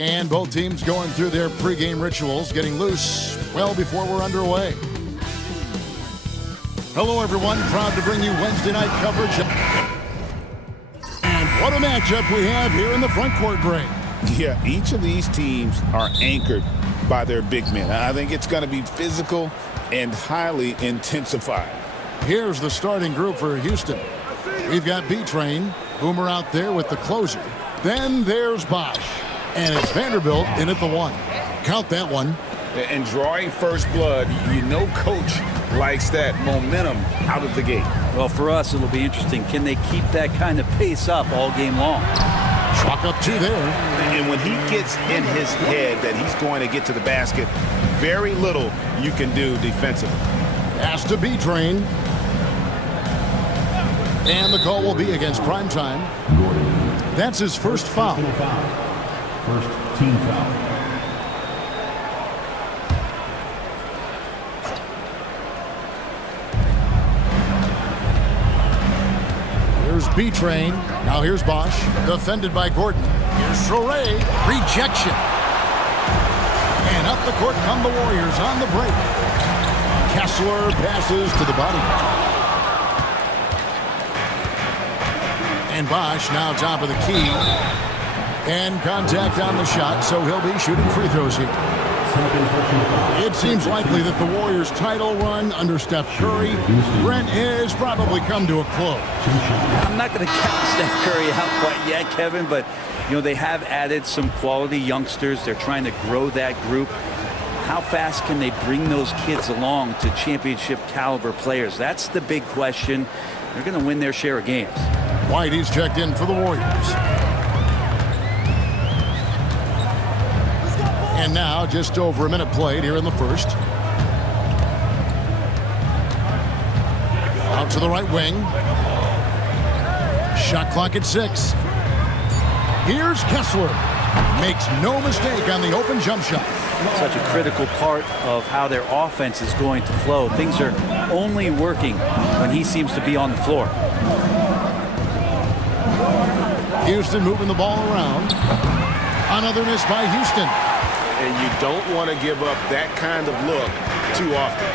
And both teams going through their pregame rituals, getting loose well before we're underway. Hello, everyone. Proud to bring you Wednesday night coverage. And what a matchup we have here in the front court, Gray. Yeah, each of these teams are anchored by their big men. I think it's going to be physical and highly intensified. Here's the starting group for Houston. We've got B-Train, Boomer out there with the closer. Then there's Bosch. And it's Vanderbilt in at the 1. Count that one. And drawing first blood, you know coach likes that momentum out of the gate. Well, for us, it'll be interesting. Can they keep that kind of pace up all game long? Chalk up 2 there. And when he gets in his head that he's going to get to the basket, very little you can do defensively. Has to be trained. And the call will be against Primetime. That's his first foul. First team foul. Here's B-Train. Now here's Bosch. Defended by Gordon. Here's Soray. Rejection. And up the court come the Warriors on the break. Kessler passes to the body. And Bosch now top of the key. And contact on the shot, so he'll be shooting free throws here. It seems likely that the Warriors' title run under Steph Curry, Brent, has probably come to a close. I'm not going to count Steph Curry out quite yet, Kevin, but you know they have added some quality youngsters. They're trying to grow that group. How fast can they bring those kids along to championship caliber players? That's the big question. They're going to win their share of games. White, he's checked in for the Warriors. And now just over a minute played here in the first. Out to the right wing. Shot clock at 6. Here's Kessler. Makes no mistake on the open jump shot. Such a critical part of how their offense is going to flow. Things are only working when he seems to be on the floor. Houston moving the ball around. Another miss by Houston. And you don't want to give up that kind of look too often.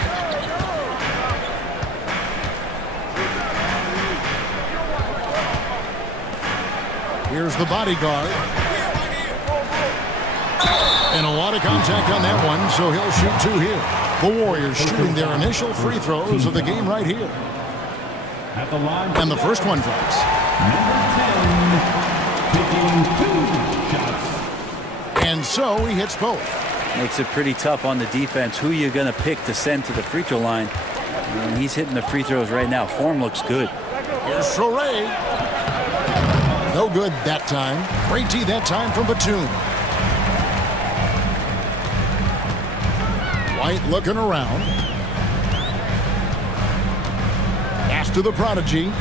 Here's the bodyguard. And a lot of contact on that one, so he'll shoot 2 here. The Warriors shooting their initial free throws of the game right here. And the first one drops. And so he hits both. Makes it pretty tough on the defense. Who you going to pick to send to the free throw line? And he's hitting the free throws right now. Form looks good. Here's Soray. No good that time. Great D that time from Batum. White looking around. Pass to the prodigy.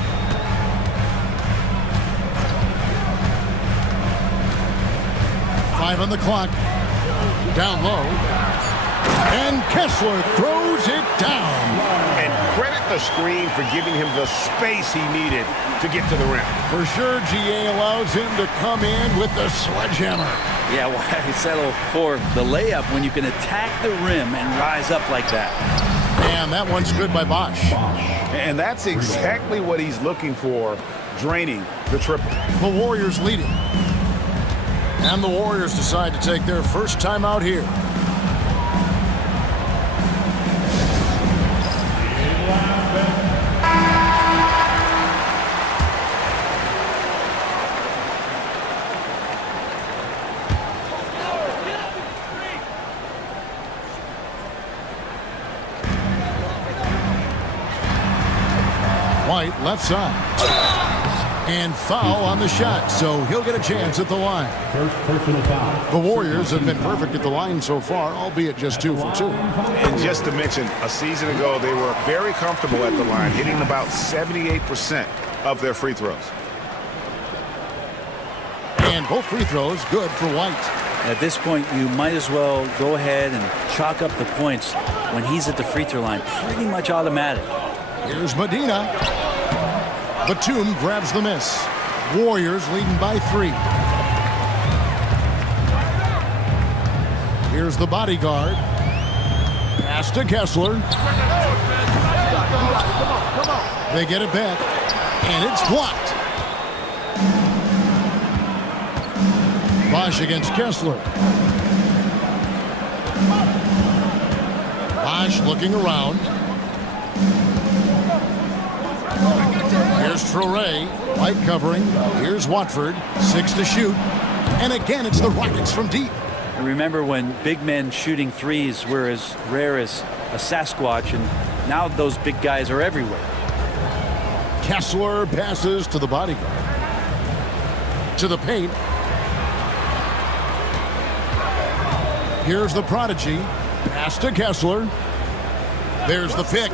On the clock. Down low. And Kessler throws it down. And credit the screen for giving him the space he needed to get to the rim. For sure, GA allows him to come in with the sledgehammer. Yeah, why settle for the layup when you can attack the rim and rise up like that? And that one's good by Bosch. And that's exactly what he's looking for, draining the triple. The Warriors leading. And the Warriors decide to take their first time out here. White left side. And foul on the shot, so he'll get a chance at the line. First personal foul. The Warriors have been perfect at the line so far, albeit just 2 for 2. And just to mention, a season ago, they were very comfortable at the line, hitting about 78% of their free throws. And both free throws good for White. At this point, you might as well go ahead and chalk up the points when he's at the free throw line. Pretty much automatic. Here's Medina. Batum grabs the miss. Warriors leading by 3. Here's the bodyguard. Pass to Kessler. They get it back, and it's blocked. Bosch against Kessler. Bosch looking around. Here's Traoré, light covering. Here's Watford, 6 to shoot. And again, it's the Rockets from deep. And remember when big men shooting threes were as rare as a Sasquatch, and now those big guys are everywhere. Kessler passes to the bodyguard. To the paint. Here's the prodigy. Pass to Kessler. There's the pick.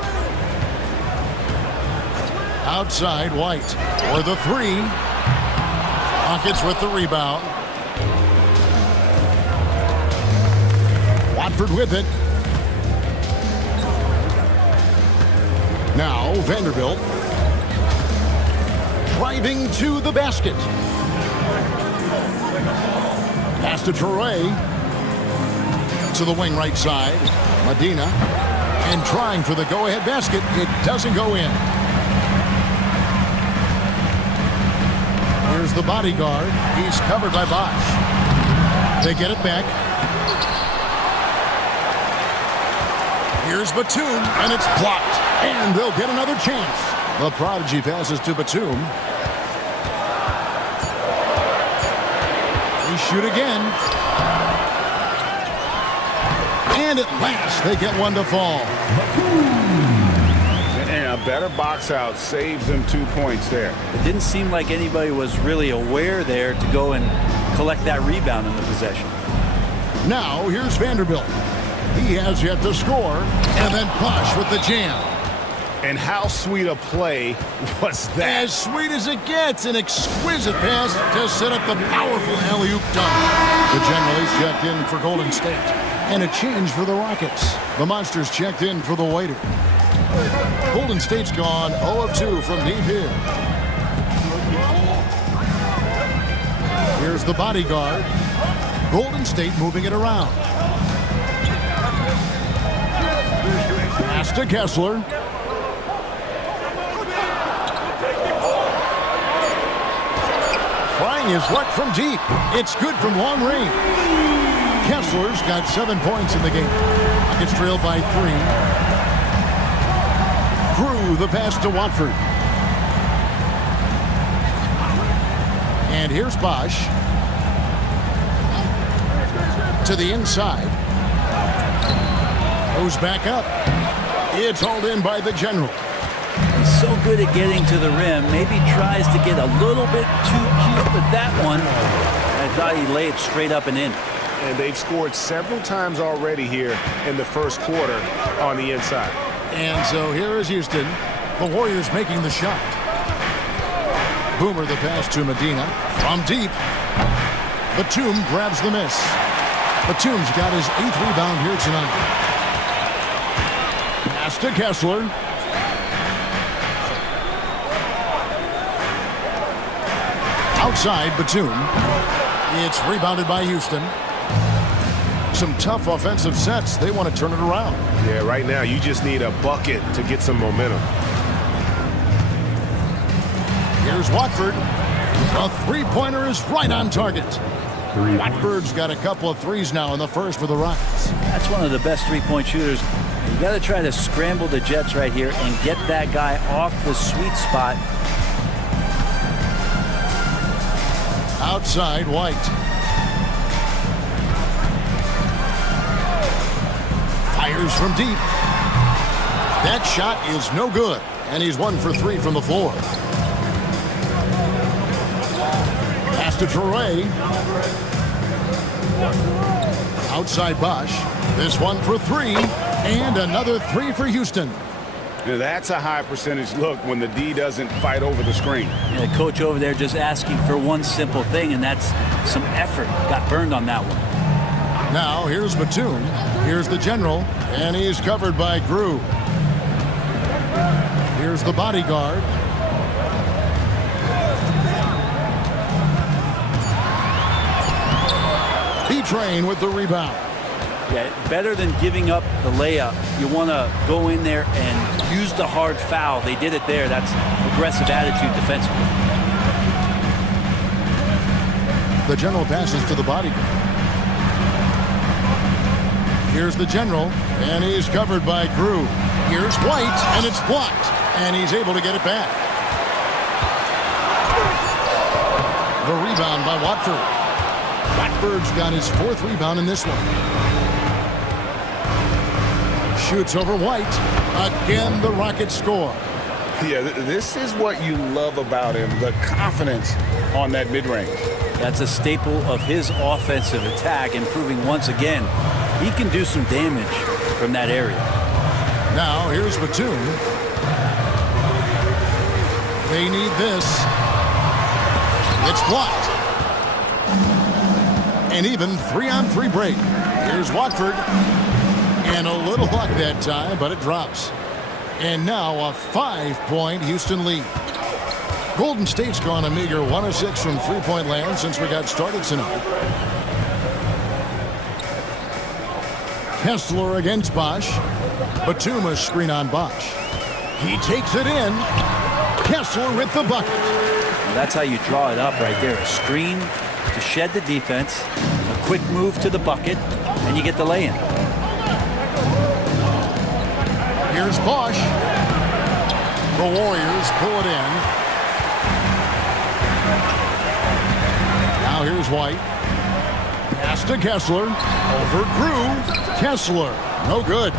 Outside, White for the three. Rockets with the rebound. Watford with it. Now Vanderbilt driving to the basket. Pass to Traoré. To the wing right side. Medina. And trying for the go-ahead basket. It doesn't go in. Here's the bodyguard. He's covered by Bosch. They get it back. Here's Batum, and it's blocked. And they'll get another chance. The prodigy passes to Batum. They shoot again. And at last, they get one to fall. And a better box out saves them 2 points there. It didn't seem like anybody was really aware there to go and collect that rebound in the possession. Now, here's Vanderbilt. He has yet to score. And then Bosch with the jam. And how sweet a play was that? As sweet as it gets, an exquisite pass to set up the powerful alley-oop dunk. The General is checked in for Golden State. And a change for the Rockets. The Monsters checked in for the waiter. Golden State's gone 0 of 2 from deep here. Here's the bodyguard. Golden State moving it around. Pass to Kessler. Trying his luck from deep. It's good from long range. Kessler's got 7 points in the game. Rockets trailed by 3. Grew the pass to Watford. And here's Bosch. To the inside. Goes back up. It's hauled in by the General. He's so good at getting to the rim. Maybe tries to get a little bit too cute with that one. I thought he laid it straight up and in. And they've scored several times already here in the first quarter on the inside. And so here is Houston. The Warriors making the shot. Boomer the pass to Medina. From deep. Batum grabs the miss. Batum's got his 8th rebound here tonight. Pass to Kessler. Outside Batum. It's rebounded by Houston. Some tough offensive sets. They want to turn it around. Yeah, right now you just need a bucket to get some momentum. Here's Watford. A three-pointer is right on target. Watford's got a couple of threes now in the first for the Rockets. That's one of the best three-point shooters. You got to try to scramble the Jets right here and get that guy off the sweet spot. Outside, White. Fires from deep. That shot is no good, and he's 1 for 3 from the floor. Pass to Traoré. Outside Bosch. This one for 3, and another 3 for Houston. Now, that's a high percentage look when the D doesn't fight over the screen. Yeah, the coach over there just asking for one simple thing, and that's some effort. Got burned on that one. Now here's Batum. Here's the General, and he's covered by Grew. Here's the bodyguard. B-Train with the rebound. Yeah, better than giving up the layup. You want to go in there and use the hard foul. They did it there. That's aggressive attitude defensively. The general passes to the body. Here's the general, and he's covered by Grew. Here's White, and it's blocked, and he's able to get it back. The rebound by Watford. Watford's got his 4th rebound in this one. Shoots over White. Again, the Rockets score. Yeah, this is what you love about him, the confidence on that mid-range. That's a staple of his offensive attack, and proving once again he can do some damage from that area. Now, here's Batum. They need this. It's blocked. And even 3-on-3 break. Here's Watford. And a little luck that time, but it drops. And now a 5-point Houston lead. Golden State's gone a meager 1 of 6 from three-point land since we got started tonight. Kessler against Bosch. Batum a screen on Bosch. He takes it in. Kessler with the bucket. Well, that's how you draw it up right there. A screen to shed the defense, a quick move to the bucket, and you get the lay-in. Here's Bosch. The Warriors pull it in. Now here's White. Pass to Kessler. Over Grew. Kessler. No good.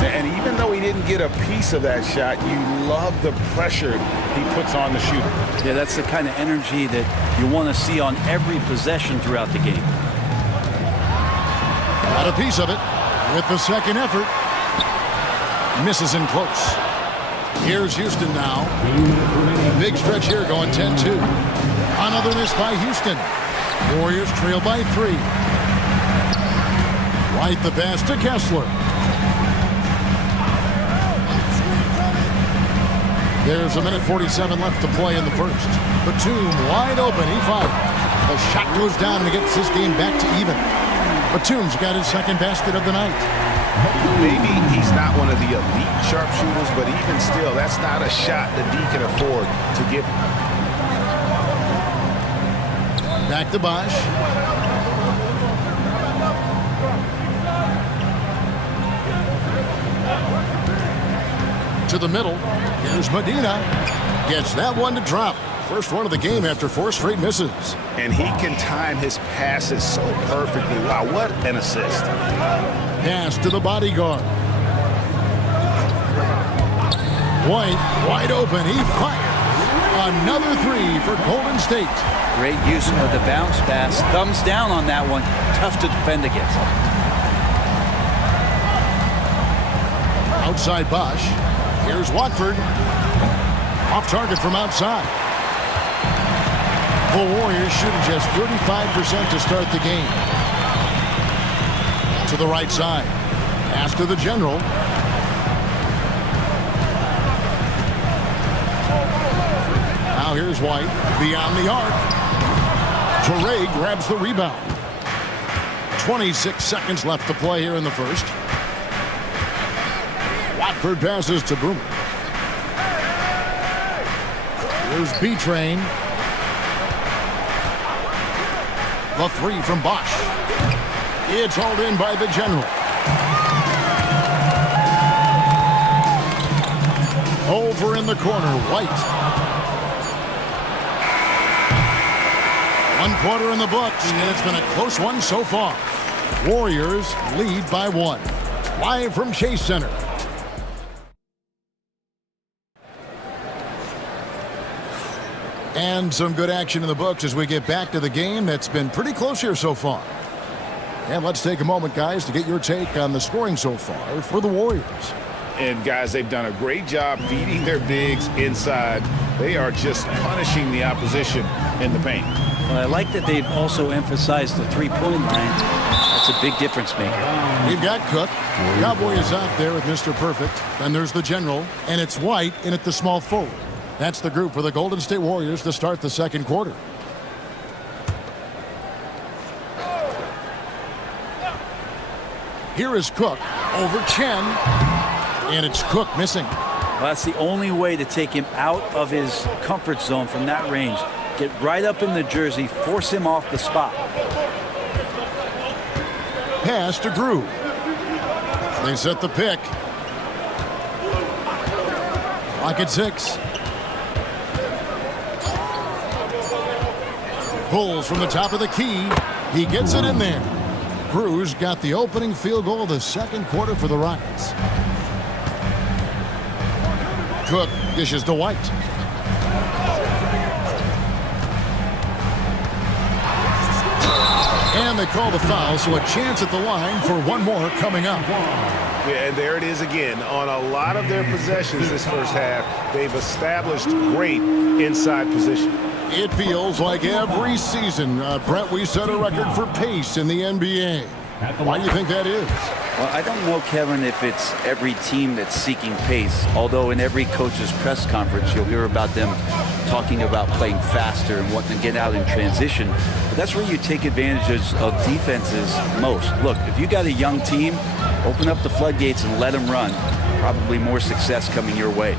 And even though he didn't get a piece of that shot, you love the pressure he puts on the shooter. Yeah, that's the kind of energy that you want to see on every possession throughout the game. Got a piece of it with the second effort. Misses in close. Here's Houston now. Big stretch here going 10-2. Another miss by Houston. Warriors trail by 3. White the pass to Kessler. There's a minute 47 left to play in the first. Batum wide open. He fires. The shot goes down and gets this game back to even. Batum's got his second basket of the night. Maybe he's not one of the elite sharpshooters, but even still, that's not a shot that he can afford to give him. Back to Bosch. To the middle. Here's Medina. Gets that one to drop. First one of the game after 4 straight misses. And he can time his passes so perfectly. Wow, what an assist. Pass to the bodyguard. White, wide open. He fires. Another 3 for Golden State. Great use of the bounce pass. Thumbs down on that one. Tough to defend against. Outside Bosch. Here's Watford. Off target from outside. The Warriors shooting just 35% to start the game. To the right side. Pass to the general. Now here's White. Beyond the arc. Toure grabs the rebound. 26 seconds left to play here in the first. Watford passes to Boomer. Here's B-Train. The 3 from Bosch. It's hauled in by the general. Over in the corner, White. 1 quarter in the books, and it's been a close one so far. Warriors lead by 1. Live from Chase Center. And some good action in the books as we get back to the game that's been pretty close here so far. And let's take a moment, guys, to get your take on the scoring so far for the Warriors. And, guys, they've done a great job feeding their bigs inside. They are just punishing the opposition in the paint. Well, I like that they've also emphasized the three-point line. That's a big difference maker. We've got Cook. Cowboy is out there with Mr. Perfect. Then there's the general, and it's White in at the small forward. That's the group for the Golden State Warriors to start the second quarter. Here is Cook over Chen. And it's Cook missing. Well, that's the only way to take him out of his comfort zone from that range. Get right up in the jersey, force him off the spot. Pass to Grew. They set the pick. Rocket 6. Pulls from the top of the key. He gets it in there. Grew's got the opening field goal of the second quarter for the Rockets. Cook dishes to White. And they call the foul, so a chance at the line for one more coming up. Yeah, and there it is again. On a lot of their possessions this first half, they've established great inside position. It feels like every season, Brett, we set a record for pace in the NBA. Why do you think that is? Well, I don't know, Kevin, if it's every team that's seeking pace, although in every coach's press conference, you'll hear about them talking about playing faster and wanting to get out in transition. But that's where you take advantages of defenses most. Look, if you got a young team, open up the floodgates and let them run. Probably more success coming your way.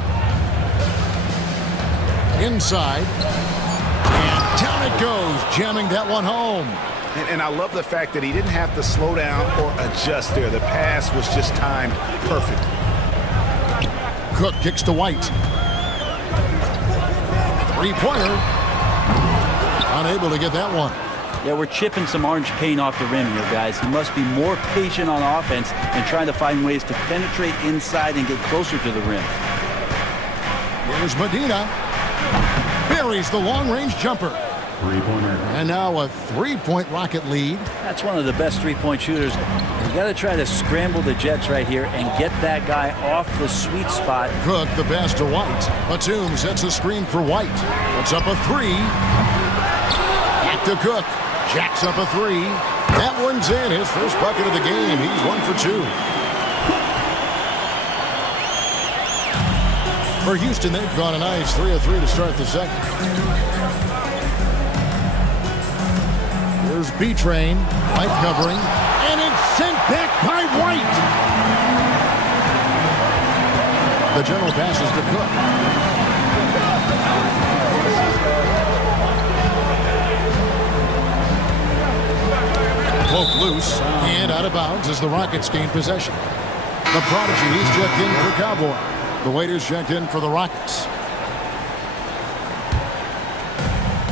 Inside. And down it goes, jamming that one home. And I love the fact that he didn't have to slow down or adjust there. The pass was just timed perfect. Cook kicks to White. Three-pointer. Unable to get that one. Yeah, we're chipping some orange paint off the rim here, guys. He must be more patient on offense and trying to find ways to penetrate inside and get closer to the rim. Here's Medina. Buries the long-range jumper. Three-pointer. And now a three-point Rocket lead. That's one of the best three-point shooters. You got to try to scramble the Jets right here and get that guy off the sweet spot. Cook the pass to White. Batum sets a screen for White. Puts up a three. Back to Cook. Jacks up a three. That one's in. His first bucket of the game. He's 1 for 2. For Houston, they've gone a nice 3 of 3 to start the second. Here's B-Train. White covering. And it's sent back by White. The general passes to Cook. Poke loose and out of bounds as the Rockets gain possession. The Prodigy, he's checked in for Cowboy. The Waiters checked in for the Rockets.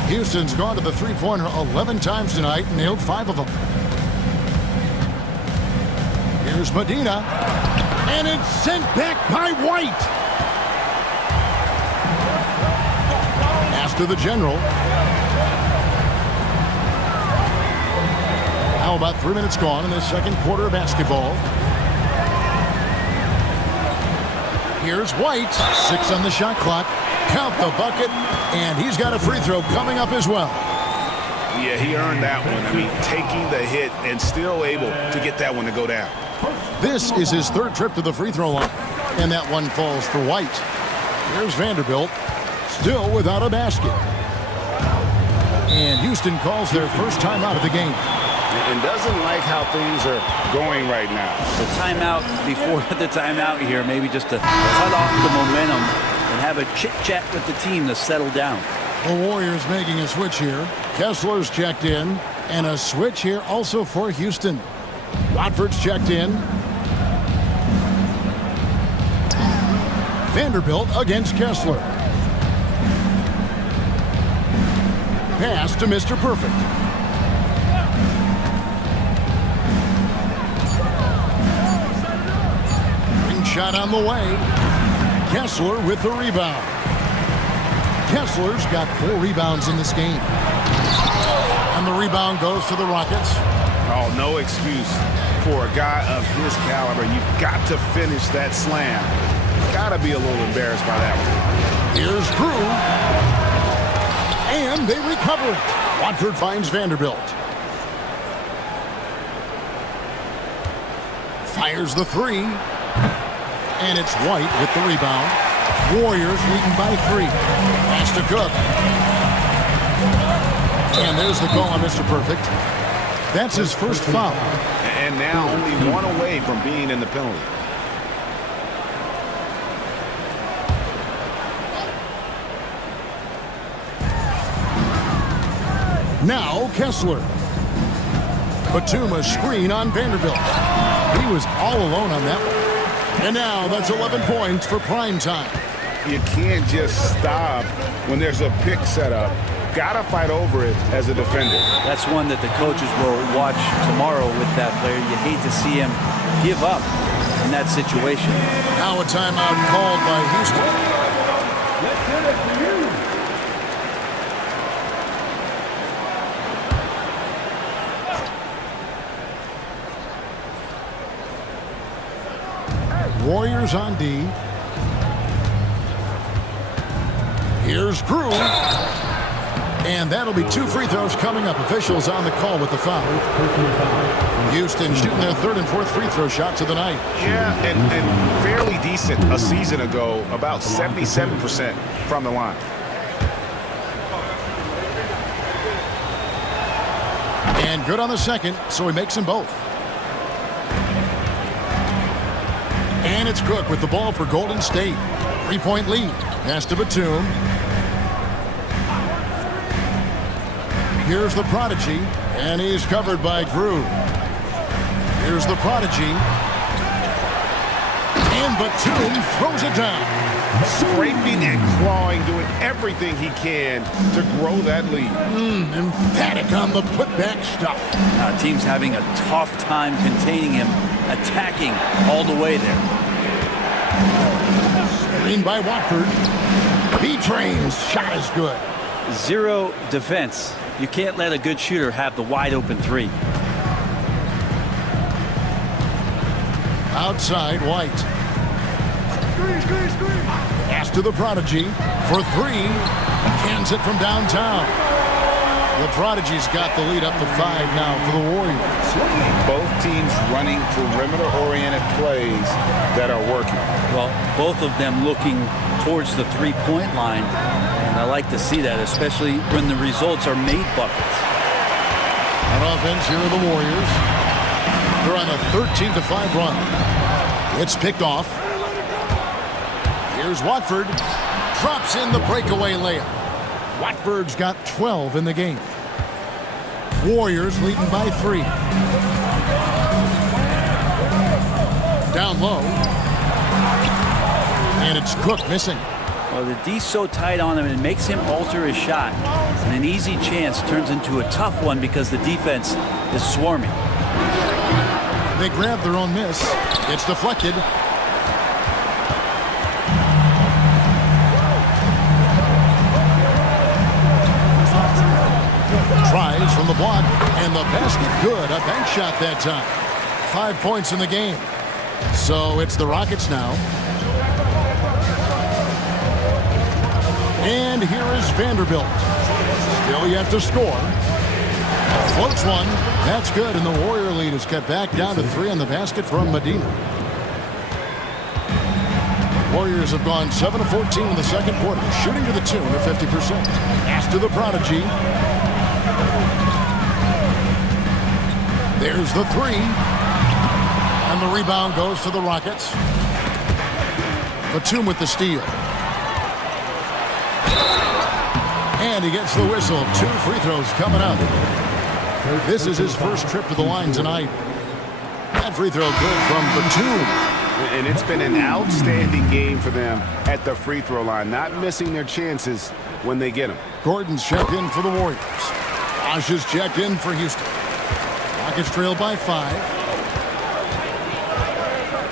Houston's gone to the three-pointer 11 times tonight and nailed 5 of them. Here's Medina. And it's sent back by White. Pass to the general. Now about 3 minutes gone in the second quarter of basketball. Here's White. 6 on the shot clock. Count the bucket. And he's got a free throw coming up as well. Yeah, he earned that one. I mean, taking the hit and still able to get that one to go down. This is his third trip to the free throw line. And that one falls for White. Here's Vanderbilt. Still without a basket. And Houston calls their first timeout of the game. And doesn't like how things are going right now. The timeout before the timeout here, maybe just to cut off the momentum and have a chit-chat with the team to settle down. The Warriors making a switch here. Kessler's checked in. And a switch here also for Houston. Watford's checked in. Vanderbilt against Kessler. Pass to Mr. Perfect. Ring shot on the way. Kessler with the rebound. Kessler's got 4 rebounds in this game. And the rebound goes to the Rockets. Oh, no excuse for a guy of his caliber. You've got to finish that slam. Got to be a little embarrassed by that one. Here's Grew. And they recover. Watford finds Vanderbilt. Fires the 3. And it's White with the rebound. Warriors leading by 3. Pass to Cook. And there's the call on Mr. Perfect. That's his first foul. and now only one away from being in the penalty. Now Kessler. Batum a screen on Vanderbilt. He was all alone on that one. And now that's 11 points for prime time. You can't just stop when there's a pick set up. Gotta fight over it as a defender. That's one that the coaches will watch tomorrow with that player. You hate to see him give up in that situation. Now a timeout called by Houston. Let's hit it for you. Warriors on D. Here's Crew. And that'll be 2 free throws coming up. Officials on the call with the foul. Houston shooting their 3rd and 4th free throw shots of the night. Yeah, and fairly decent a season ago, about 77% from the line. And good on the second, so he makes them both. And it's Cook with the ball for Golden State. 3-point lead. Pass to Batum. Here's the prodigy, and he's covered by Drew. Here's the prodigy. And Batum throws it down. Scraping and clawing, doing everything he can to grow that lead. Emphatic on the putback stuff. Team's having a tough time containing him, attacking all the way there. Screen by Watford. B-Train's shot is good. 0 defense. You can't let a good shooter have the wide open 3. Outside, White. Pass to the prodigy for 3. Cans it from downtown. The prodigy's got the lead up to 5 now for the Warriors. Both teams running perimeter-oriented plays that are working. Well, both of them looking towards the 3-point line. And I like to see that, especially when the results are made buckets. On offense, here are the Warriors. They're on a 13-5 run. It's picked off. Here's Watford. Drops in the breakaway layup. Watford's got 12 in the game. Warriors leading by 3. Down low. And it's Cook missing. Well, the D's so tight on him, it makes him alter his shot. And an easy chance turns into a tough one because the defense is swarming. They grab their own miss. It's deflected. Tries from the block, and the basket good. A bank shot that time. 5 points in the game. So it's the Rockets now. And here is Vanderbilt. Still yet to score. Floats one. That's good, and the Warrior lead is cut back down to 3 on the basket from Medina. Warriors have gone 7 of 14 in the second quarter, shooting to the tune of 50%. Pass to the prodigy. There's the 3. And the rebound goes to the Rockets. Batum with the steal. And he gets the whistle. 2 free throws coming up. This is his first trip to the line tonight. That free throw good from Batum. And it's been an outstanding game for them at the free throw line, not missing their chances when they get them. Gordon's checked in for the Warriors. Bosh is checked in for Houston. Rockets trail by 5.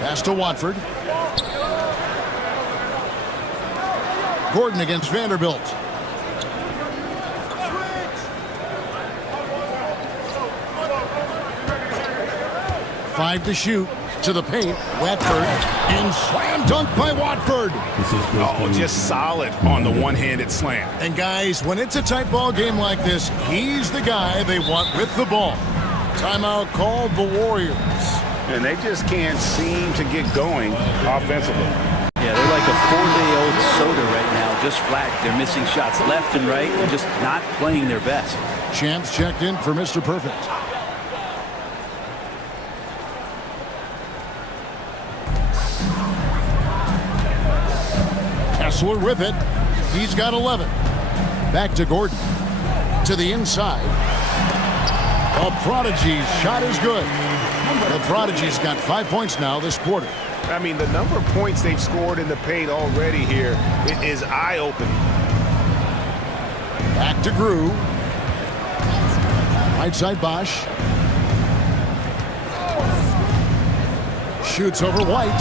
Pass to Watford. Gordon against Vanderbilt. 5 to shoot. To the paint. Watford. And slam dunk by Watford. Oh, just solid on the one-handed slam. And guys, when it's a tight ball game like this, he's the guy they want with the ball. Timeout called the Warriors. And they just can't seem to get going offensively. Yeah, they're like a 4-day-old soda right now, just flat. They're missing shots left and right and just not playing their best. Champs checked in for Mr. Perfect. Kessler with it. He's got 11. Back to Gordon. To the inside. The Prodigy's shot is good. The Prodigy's got 5 points now this quarter. I mean, the number of points they've scored in the paint already here is eye-opening. Back to Grew. Right side Bosch. Shoots over White.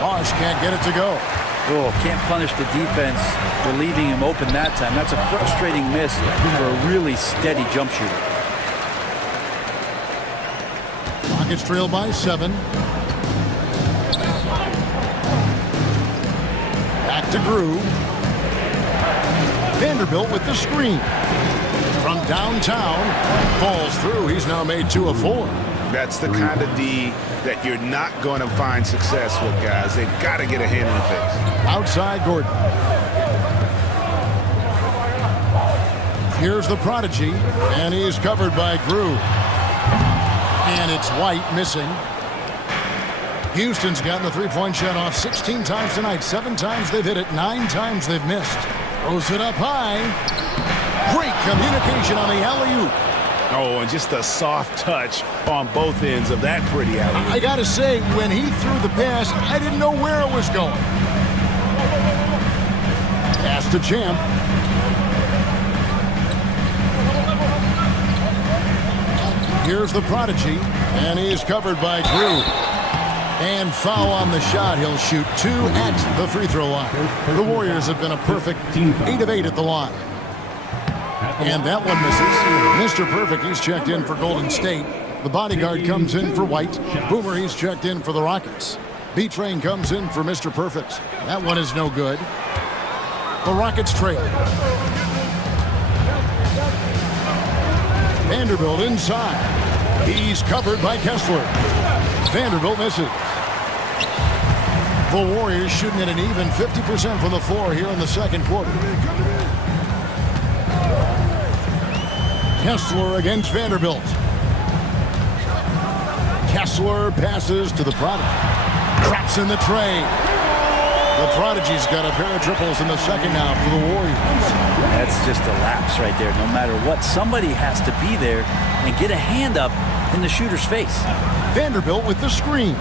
Bosch can't get it to go. Oh, can't punish the defense for leaving him open that time. That's a frustrating miss for a really steady jump shooter. Rockets trail by 7. Back to Grew. Vanderbilt with the screen. From downtown. Falls through. He's now made 2 of 4. That's the kind of D that you're not going to find success with, guys. They've got to get a hand in the face. Outside Gordon. Here's the Prodigy, and he's covered by Grew. And it's White missing. Houston's gotten the three-point shot off 16 times tonight. 7 times they've hit it, 9 times they've missed. Throws it up high. Great communication on the alley-oop. Oh, and just a soft touch on both ends of that pretty alley-oop. I gotta say, when he threw the pass, I didn't know where it was going. Pass to Champ. Here's the Prodigy, and he's covered by Grew. And foul on the shot. He'll shoot 2 at the free throw line. The Warriors have been a perfect 8 of 8 at the line. And that one misses. Mr. Perfect, he's checked in for Golden State. The bodyguard comes in for White. Boomer, he's checked in for the Rockets. B-Train comes in for Mr. Perfect. That one is no good. The Rockets trail. Vanderbilt inside. He's covered by Kessler. Vanderbilt misses. The Warriors shooting at an even 50% from the floor here in the second quarter. Kessler against Vanderbilt. Kessler passes to the Prodigy. Traps in the tray. The Prodigy's got a pair of triples in the second now for the Warriors. That's just a lapse right there. No matter what, somebody has to be there and get a hand up in the shooter's face. Vanderbilt with the screen.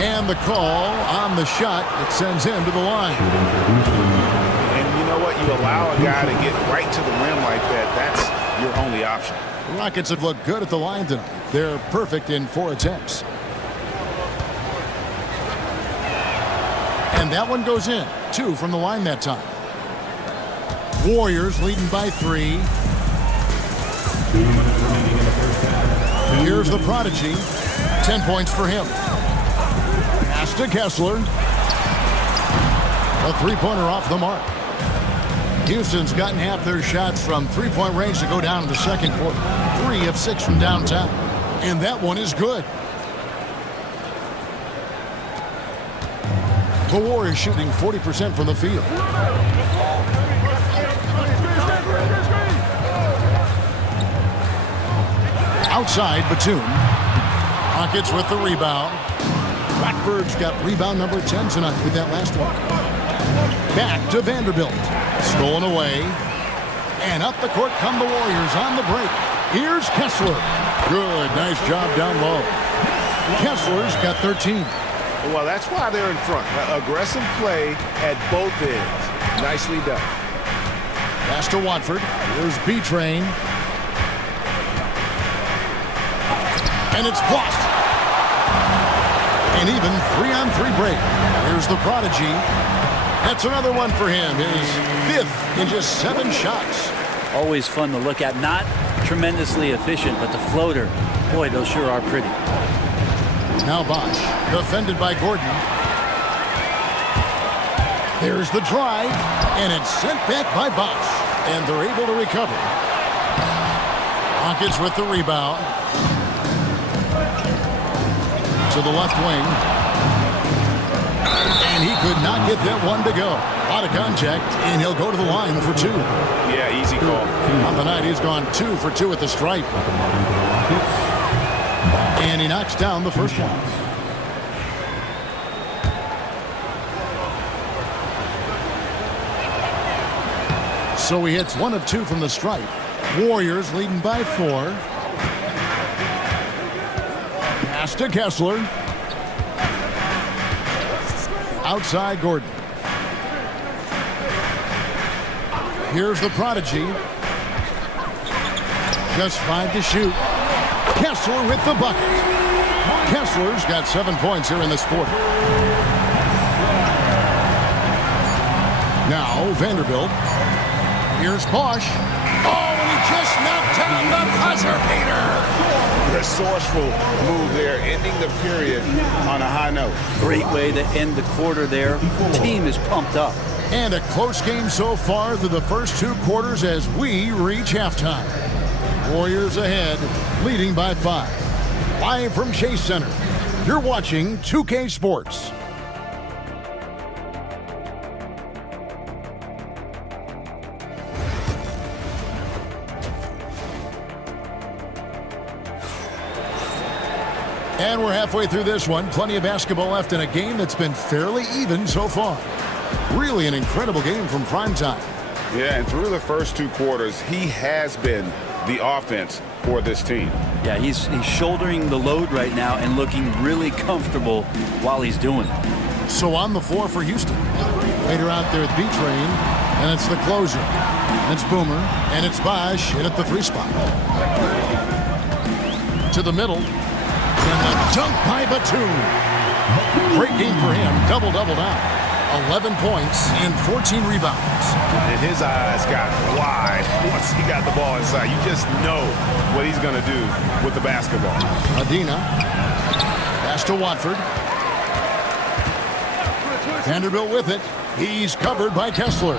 And the call on the shot that sends him to the line. And you know what? You allow a guy to get right to the rim like that. That's your only option. The Rockets have looked good at the line tonight. They're perfect in 4 attempts. And that one goes in. 2 from the line that time. Warriors leading by 3. Here's the Prodigy. 10 points for him. Pass to Kessler. A three-pointer off the mark. Houston's gotten half their shots from three-point range to go down in the second quarter. 3 of 6 from downtown. And that one is good. The Warriors shooting 40% from the field. Outside, Batum. Rockets with the rebound. Blackbird's got rebound number 10 tonight with that last one. Back to Vanderbilt. Stolen away. And up the court come the Warriors on the break. Here's Kessler. Good, nice job down low. Kessler's got 13. Well, that's why they're in front. Aggressive play at both ends. Nicely done. Pass to Watford. Here's B-Train. And it's blocked. An even 3-on-3 break. Here's the Prodigy. That's another one for him. His 5th in just 7 shots. Always fun to look at. Not tremendously efficient, but the floater, boy, those sure are pretty. Now Bosch, defended by Gordon. There's the drive, and it's sent back by Bosch. And they're able to recover. Rockets with the rebound. To the left wing. And he could not get that one to go. A lot of contact, and he'll go to the line for 2. Yeah, easy call. On the night, he's gone 2 for 2 at the stripe. And he knocks down the first one. So he hits 1 of 2 from the stripe. Warriors leading by 4. Pass to Kessler. Outside Gordon. Here's the prodigy. Just 5 to shoot. Kessler with the bucket. Kessler's got 7 points here in this quarter. Now Vanderbilt. Here's Bosch. Oh, and he just knocked down the buzzer beater. Resourceful move there, ending the period on a high note. Great way to end the quarter there. The team is pumped up. And a close game so far through the first 2 quarters as we reach halftime. Warriors ahead, leading by 5. Live from Chase Center, you're watching 2K Sports. And we're halfway through this one. Plenty of basketball left in a game that's been fairly even so far. Really an incredible game from primetime. Yeah, and through the first 2 quarters, he has been the offense for this team. Yeah, he's shouldering the load right now and looking really comfortable while he's doing it. So on the floor for Houston. Later out there at B-Train, and it's the closer. And it's Boomer, and it's Bosch in at the 3 spot. To the middle. And the dunk by Batum. Great game for him. Double-double now. 11 points and 14 rebounds. And his eyes got wide once he got the ball inside. You just know what he's going to do with the basketball. Medina. Pass to Watford. Vanderbilt with it. He's covered by Kessler.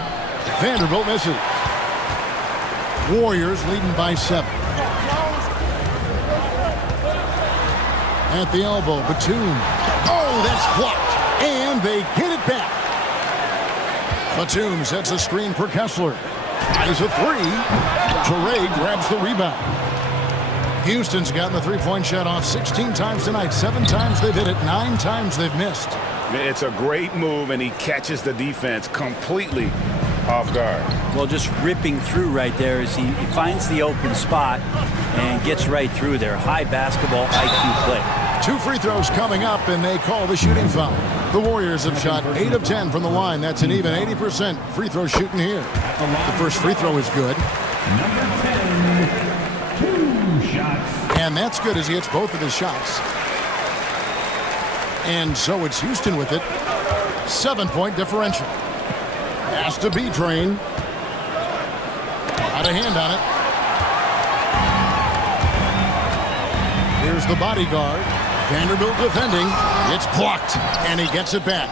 Vanderbilt misses. Warriors leading by 7. At the elbow, Batum. Oh, that's blocked. And they get it back. Batum sets a screen for Kessler. Eyes a 3. Toure grabs the rebound. Houston's gotten the 3-point shot off 16 times tonight. 7 times they've hit it. 9 times they've missed. It's a great move, and he catches the defense completely off guard. Well, just ripping through right there as he finds the open spot and gets right through there. High basketball IQ play. 2 free throws coming up, and they call the shooting foul. The Warriors have shot 8 of 10 from the line. That's an even 80% free throw shooting here. The first free throw is good. Number 10, 2 shots. And that's good as he hits both of his shots. And so it's Houston with it. 7-point differential. Pass to B-Train. Got a hand on it. Here's the bodyguard. Vanderbilt defending. It's blocked, and he gets it back.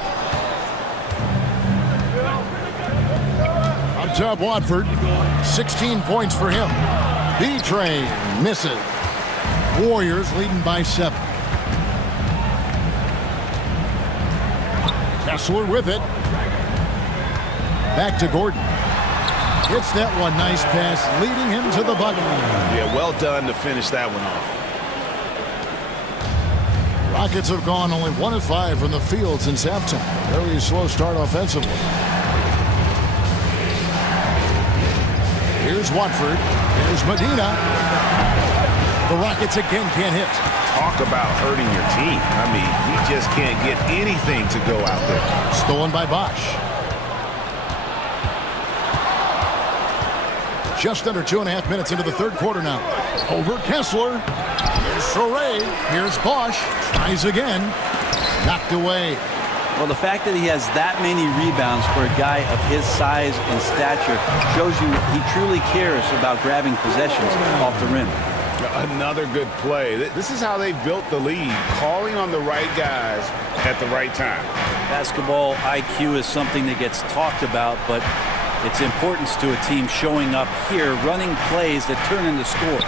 Up top, Watford. 16 points for him. B-Train misses. Warriors leading by 7. Kessler with it. Back to Gordon. Hits that one. Nice pass, leading him to the bucket. Yeah, well done to finish that one off. Rockets have gone only 1 of 5 from the field since halftime. Very slow start offensively. Here's Watford. Here's Medina. The Rockets again can't hit. Talk about hurting your team. I mean, he just can't get anything to go out there. Stolen by Bosch. Just under 2.5 minutes into the 3rd quarter now. Over Kessler. Here's Toure. Here's Bosch. Tries again. Knocked away. Well, the fact that he has that many rebounds for a guy of his size and stature shows you he truly cares about grabbing possessions off the rim. Another good play. This is how they built the lead, calling on the right guys at the right time. Basketball IQ is something that gets talked about, but its importance to a team showing up here, running plays that turn into scores.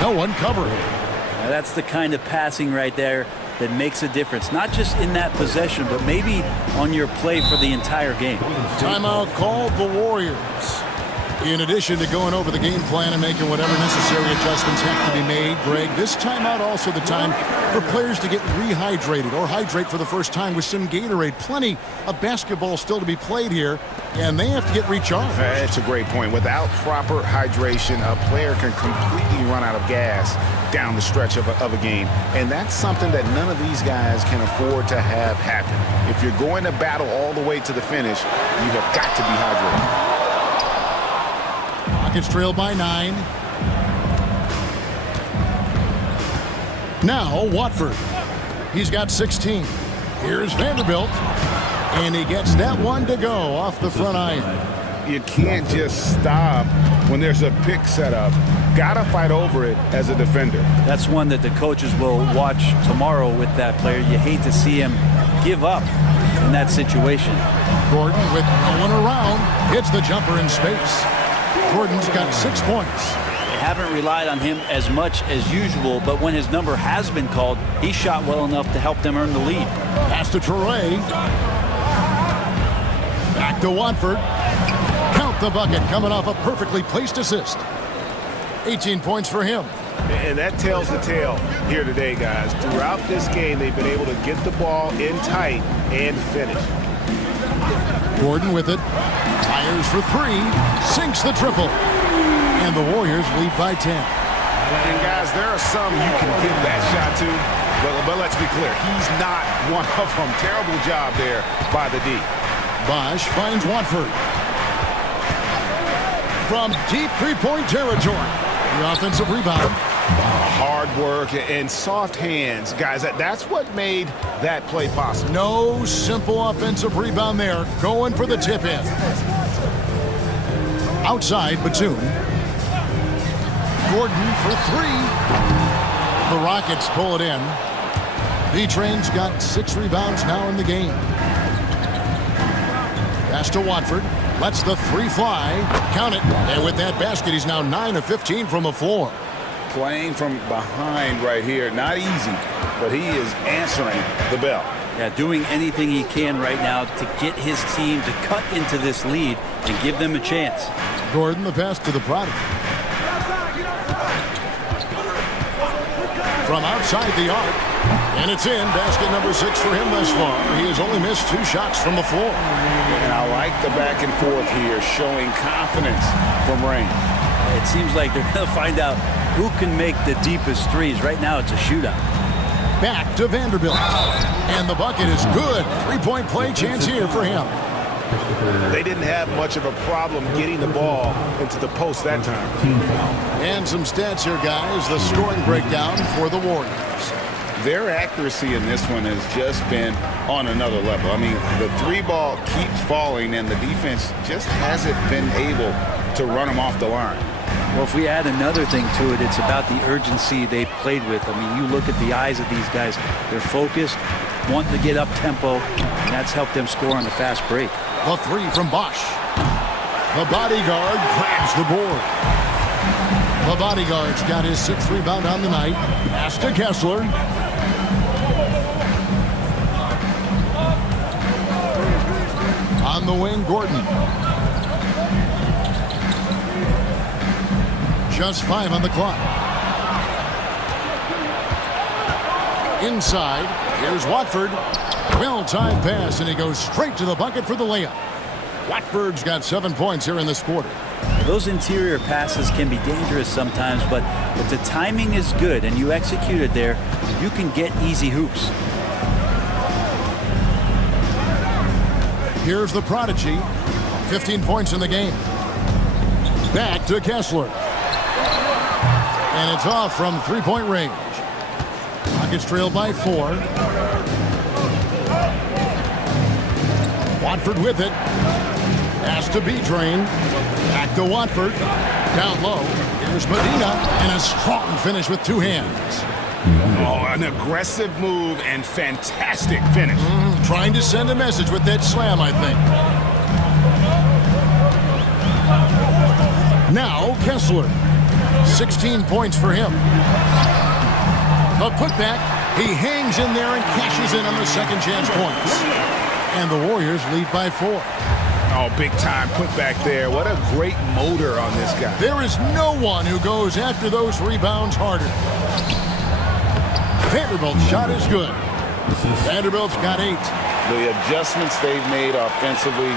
No one covering. Now that's the kind of passing right there that makes a difference, not just in that possession, but maybe on your play for the entire game. Timeout called the Warriors. In addition to going over the game plan and making whatever necessary adjustments have to be made, Greg, this timeout also the time for players to get rehydrated or hydrate for the first time with some Gatorade. Plenty of basketball still to be played here, and they have to get recharged. That's a great point. Without proper hydration, a player can completely run out of gas down the stretch of a game. And that's something that none of these guys can afford to have happen. If you're going to battle all the way to the finish, you have got to be hydrated. Rockets trail by 9. Now Watford. He's got 16. Here's Vanderbilt. And he gets that one to go off the front iron. You can't just stop when there's a pick set up. Gotta fight over it as a defender. That's one that the coaches will watch tomorrow with that player. You hate to see him give up in that situation. Gordon with no one around. Hits the jumper in space. Gordon's got 6 points. They haven't relied on him as much as usual, but when his number has been called, he shot well enough to help them earn the lead. Pass to Traore. Back to Watford. Count the bucket coming off a perfectly placed assist. 18 points for him. And that tells the tale here today, guys. Throughout this game, they've been able to get the ball in tight and finish. Gordon with it. Fires for 3. Sinks the triple. And the Warriors lead by 10. And guys, there are some you can give that shot to, but let's be clear, he's not one of them. Terrible job there by the D. Bosch finds Watford. From deep three-point territory. The offensive rebound. Hard work and soft hands. Guys, that's what made that play possible. No simple offensive rebound there. Going for the tip-in. Outside, Batum. Gordon for 3. The Rockets pull it in. B-Train's got 6 rebounds now in the game. Pass to Watford. Lets the 3 fly. Count it. And with that basket, he's now 9 of 15 from the floor. Playing from behind right here, not easy, but he is answering the bell. Yeah, doing anything he can right now to get his team to cut into this lead and give them a chance. Gordon, the pass to the product. From outside the arc. And it's in. Basket number 6 for him thus far. He has only missed 2 shots from the floor. And I like the back and forth here, showing confidence from range. It seems like they're going to find out who can make the deepest threes. Right now, it's a shootout. Back to Vanderbilt. And the bucket is good. 3-point play chance here for him. They didn't have much of a problem getting the ball into the post that time. And some stats here, guys. The scoring breakdown for the Warriors. Their accuracy in this one has just been on another level. I mean, the 3 ball keeps falling, and the defense just hasn't been able to run them off the line. Well, if we add another thing to it, it's about the urgency they've played with. I mean, you look at the eyes of these guys. They're focused, wanting to get up tempo, and that's helped them score on the fast break. The 3 from Bosch. The bodyguard grabs the board. The bodyguard's got his 6th rebound on the night. Pass to Kessler. On the wing, Gordon. Just 5 on the clock. Inside, here's Watford. Well-timed pass, and he goes straight to the bucket for the layup. Watford's got 7 points here in this quarter. Those interior passes can be dangerous sometimes, but if the timing is good and you execute it there, you can get easy hoops. Here's the prodigy. 15 points in the game. Back to Kessler. And it's off from 3-point range. Rockets trail by 4. Watford with it. Pass to B-Train. Back to Watford. Down low. Here's Medina. And a strong finish with 2 hands. Oh, an aggressive move and fantastic finish. Trying to send a message with that slam, I think. Now Kessler. 16 points for him. The putback. He hangs in there and cashes in on the second chance points. And the Warriors lead by 4. Oh, big time put back there. What a great motor on this guy. There is no one who goes after those rebounds harder. Vanderbilt's shot is good. Vanderbilt's got 8. The adjustments they've made offensively,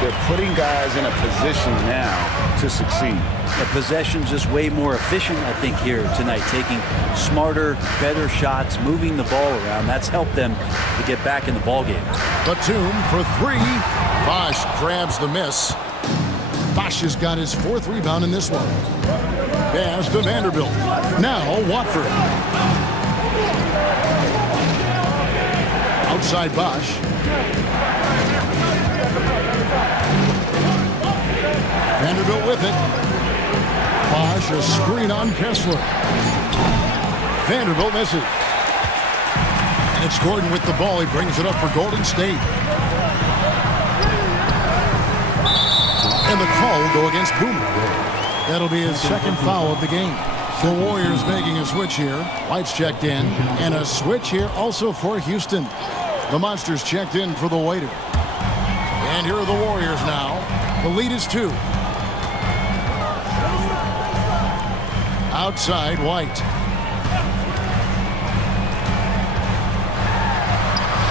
they're putting guys in a position now to succeed. The possession's just way more efficient, I think, here tonight, taking smarter, better shots, moving the ball around. That's helped them to get back in the ballgame. Batum for 3. Bosch grabs the miss. Bosch has got his 4th rebound in this one. Pass to Vanderbilt. Now Watford. Outside Bosch. Vanderbilt with it. Bosch, a screen on Kessler. Vanderbilt misses. And it's Gordon with the ball. He brings it up for Golden State. And the call will go against Boomer. That'll be his 2nd foul of the game. The Warriors making a switch here. White's checked in. And a switch here also for Houston. The Monsters checked in for the waiter. And here are the Warriors now. The lead is 2. Outside White.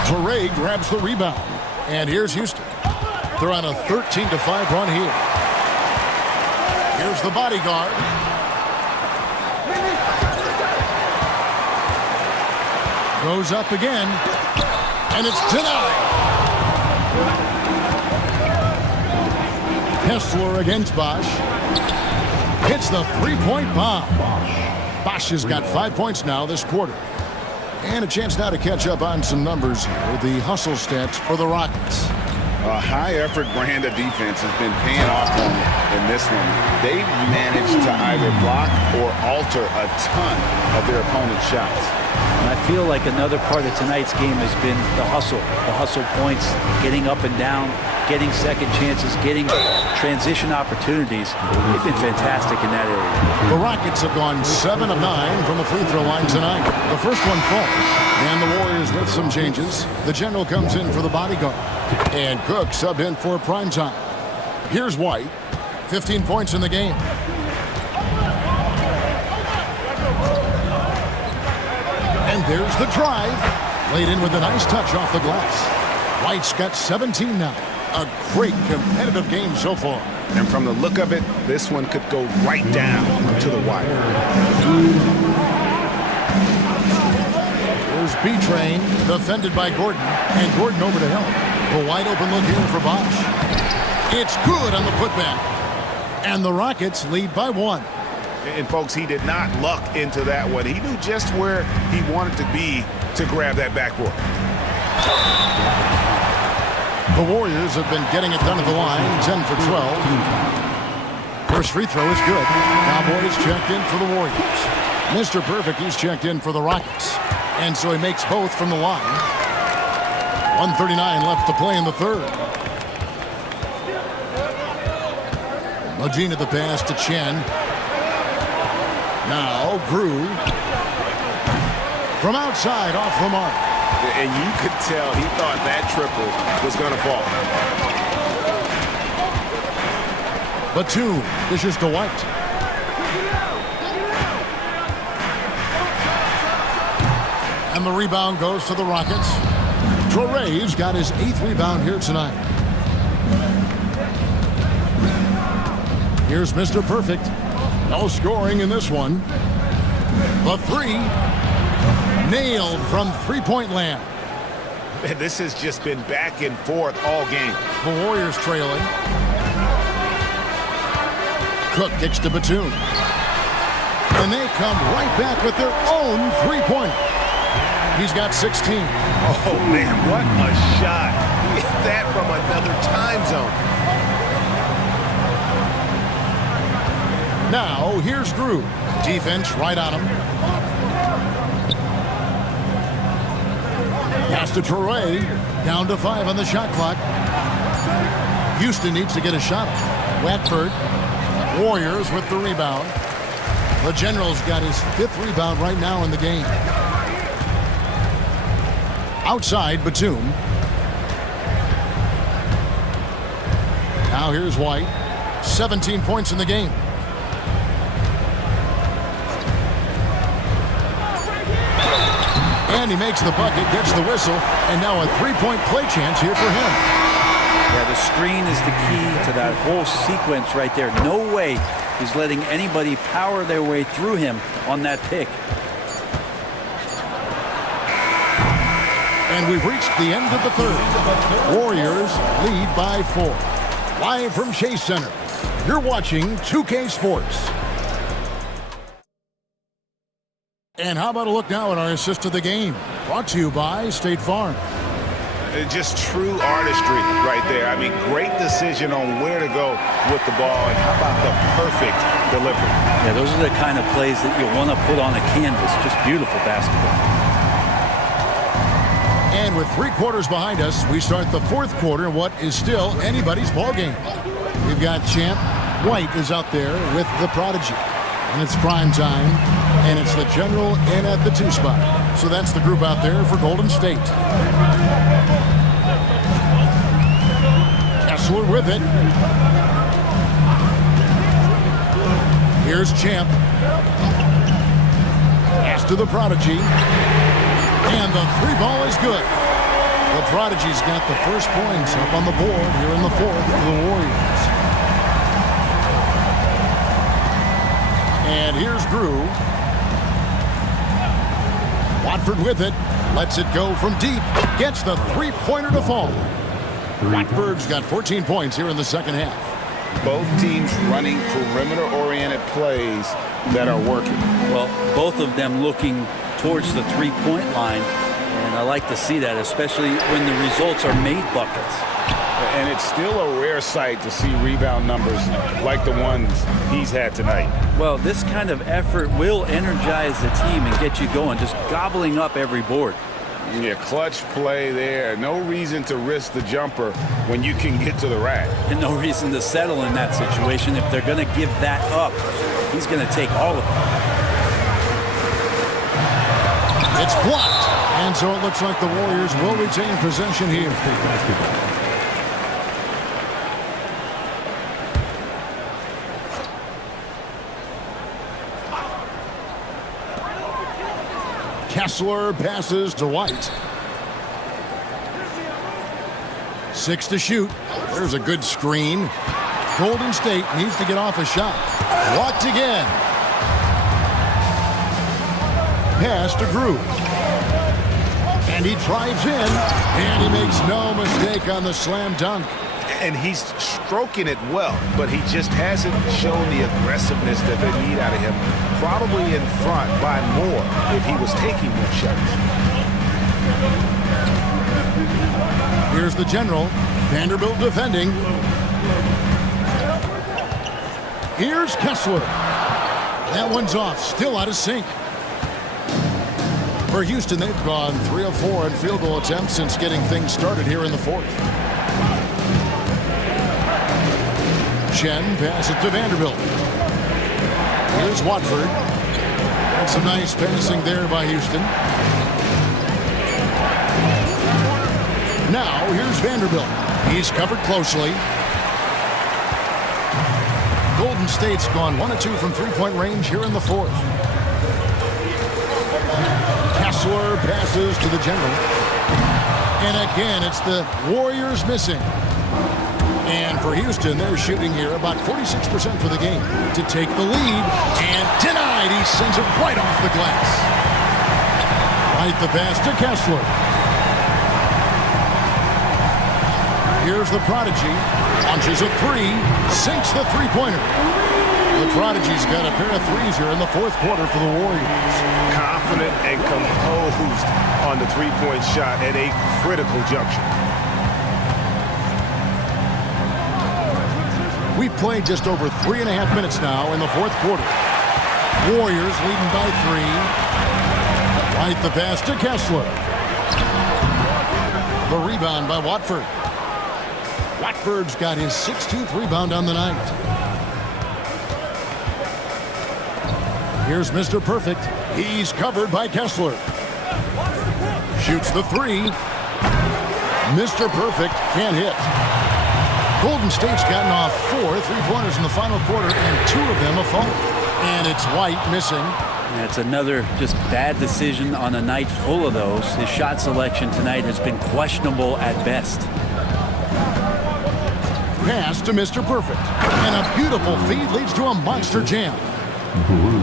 Torrey grabs the rebound. And here's Houston. They're on a 13-5 run here. Here's the bodyguard. Goes up again. And it's denied. Kessler against Bosch. Hits the 3-point bomb. Bosch has got 5 points now this quarter. And a chance now to catch up on some numbers here. The hustle stats for the Rockets. A high-effort brand of defense has been paying off for them in this one. They've managed to either block or alter a ton of their opponent's shots. And I feel like another part of tonight's game has been the hustle points, getting up and down, getting second chances, getting transition opportunities. They've been fantastic in that area. The Rockets have gone 7 of 9 from the free throw line tonight. The first one falls. And the Warriors with some changes. The general comes in for the bodyguard. And Cook sub in for primetime. Here's White. 15 points in the game. And there's the drive. Laid in with a nice touch off the glass. White's got 17 now. A great competitive game so far. And from the look of it, this one could go right down to the wire. There's B-Train, defended by Gordon. And Gordon over to help. A wide open look here for Bosch. It's good on the putback. And the Rockets lead by 1. And folks, he did not luck into that one. He knew just where he wanted to be to grab that backboard. The Warriors have been getting it done at the line, 10 for 12. First free throw is good. Cowboys checked in for the Warriors. Mr. Perfect, he's checked in for the Rockets. And so he makes both from the line. 1:39 left to play in the third. Magina the pass to Chen. Now Grew. From outside, off the mark. And you could tell he thought that triple was going to fall. Batum dishes to White. And the rebound goes to the Rockets. Torrey's got his 8th rebound here tonight. Here's Mr. Perfect. No scoring in this one. The 3. Nailed from three-point land. And this has just been back and forth all game. The Warriors trailing. Cook kicks to Batum. And they come right back with their own three-pointer. He's got 16. Oh, man, what a shot. Hit that from another time zone. Now, here's Drew. Defense right on him. Pass to Torrey. Down to 5 on the shot clock. Houston needs to get a shot. Watford. Warriors with the rebound. The General's got his 5th rebound right now in the game. Outside, Batum. Now here's White. 17 points in the game. And he makes the bucket, gets the whistle, and now a three-point play chance here for him. Yeah, the screen is the key to that whole sequence right there. No way he's letting anybody power their way through him on that pick. And we've reached the end of the third. Warriors lead by 4. Live from Chase Center, you're watching 2K Sports. And how about a look now at our assist of the game? Brought to you by State Farm. Just true artistry right there. I mean, great decision on where to go with the ball, and how about the perfect delivery? Yeah, those are the kind of plays that you want to put on a canvas. Just beautiful basketball. And with 3 quarters behind us, we start the 4th quarter in what is still anybody's ball game. We've got Champ. White is out there with the Prodigy. And it's prime time, and it's the General in at the 2 spot. So that's the group out there for Golden State. Kessler with it. Here's Champ. Pass to the Prodigy. And the 3 ball is good. The Prodigy's got the first points up on the board here in the 4th for the Warriors. And here's Drew. Watford with it. Lets it go from deep. Gets the 3-pointer to fall. Watford's got 14 points here in the second half. Both teams running perimeter-oriented plays that are working. Well, both of them looking towards the 3-point line. And I like to see that, especially when the results are made buckets. And it's still a rare sight to see rebound numbers like the ones he's had tonight. Well, this kind of effort will energize the team and get you going, just gobbling up every board. Yeah, clutch play there. No reason to risk the jumper when you can get to the rack. And no reason to settle in that situation. If they're going to give that up, he's going to take all of it. It's blocked. And so it looks like the Warriors will retain possession here. Kessler passes to White. 6 to shoot. There's a good screen. Golden State needs to get off a shot. Blocked again. Pass to Drew. And he drives in. And he makes no mistake on the slam dunk. And he's stroking it well, but he just hasn't shown the aggressiveness that they need out of him. Probably in front by more if he was taking more shots. Here's the General. Vanderbilt defending. Here's Kessler. That one's off. Still out of sync. For Houston, they've gone 3 of 4 in field goal attempts since getting things started here in the 4th. Chen pass it to Vanderbilt. Here's Watford. And some nice passing there by Houston. Now here's Vanderbilt. He's covered closely. Golden State's gone 1 of 2 from 3-point range here in the 4th. Kessler passes to the General. And again, it's the Warriors missing. And for Houston, they're shooting here about 46% for the game to take the lead. And denied. He sends it right off the glass. Right the pass to Kessler. Here's the Prodigy. Launches a 3. Sinks the 3-pointer. The Prodigy's got a pair of 3s here in the 4th quarter for the Warriors. Confident and composed on the 3-point shot at a critical juncture. We've played just over 3.5 minutes now in the 4th quarter. Warriors leading by 3. Right the pass to Kessler. The rebound by Watford. Watford's got his 16th rebound on the night. Here's Mr. Perfect. He's covered by Kessler. Shoots the 3. Mr. Perfect can't hit. Golden State's gotten off 4 3-pointers in the final quarter, and 2 of them have fallen. And it's White missing. Yeah, it's another just bad decision on a night full of those. His shot selection tonight has been questionable at best. Pass to Mr. Perfect. And a beautiful feed leads to a monster jam.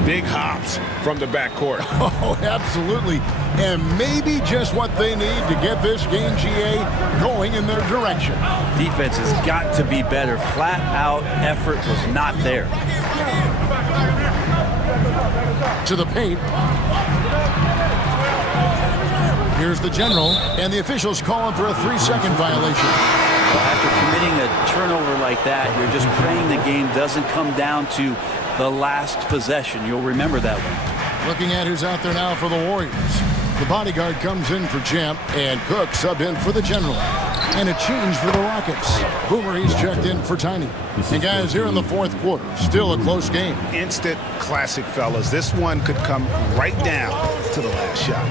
Big hops from the backcourt. Oh, absolutely. And maybe just what they need to get this game, GA, going in their direction. Defense has got to be better. Flat out effort was not there. To the paint. Here's the general, and the officials calling for a 3-second violation. Well, after committing a turnover like that, you're just praying the game doesn't come down to the last possession. You'll remember that one. Looking at who's out there now for the Warriors. The bodyguard comes in for Champ, and Cook subbed in for the general. And a change for the Rockets. Boomer, he's checked in for Tiny. And guys, here in the fourth quarter, still a close game. Instant classic, fellas. This one could come right down to the last shot.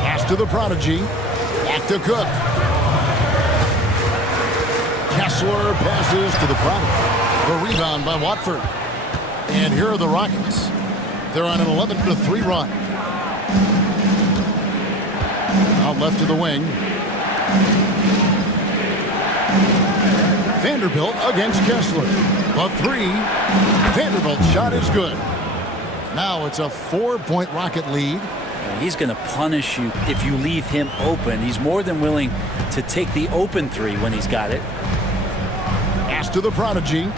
Pass to the prodigy. Back to Cook. Kessler passes to the prodigy. A rebound by Watford. And here are the Rockets. They're on an 11-3 run. Out left to the wing. Vanderbilt against Kessler. The 3. Vanderbilt's shot is good. Now it's a 4-point Rocket lead. He's going to punish you if you leave him open. He's more than willing to take the open 3 when he's got it. Pass to the prodigy.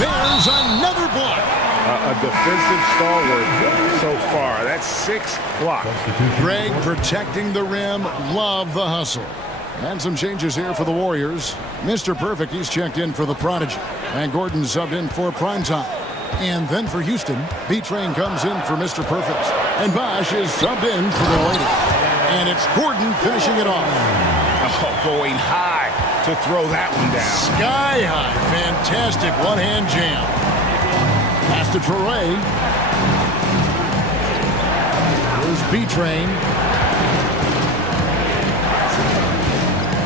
There's another block. A defensive stalwart so far. That's 6 blocks. Greg protecting the rim. Love the hustle. And some changes here for the Warriors. Mr. Perfect, he's checked in for the prodigy. And Gordon subbed in for primetime. And then for Houston, B-Train comes in for Mr. Perfect. And Bosch is subbed in for the lady. And it's Gordon finishing it off. Oh, going high to throw that one down. Sky high. Fantastic one-hand jam. Pass to Traore. Here's B-Train.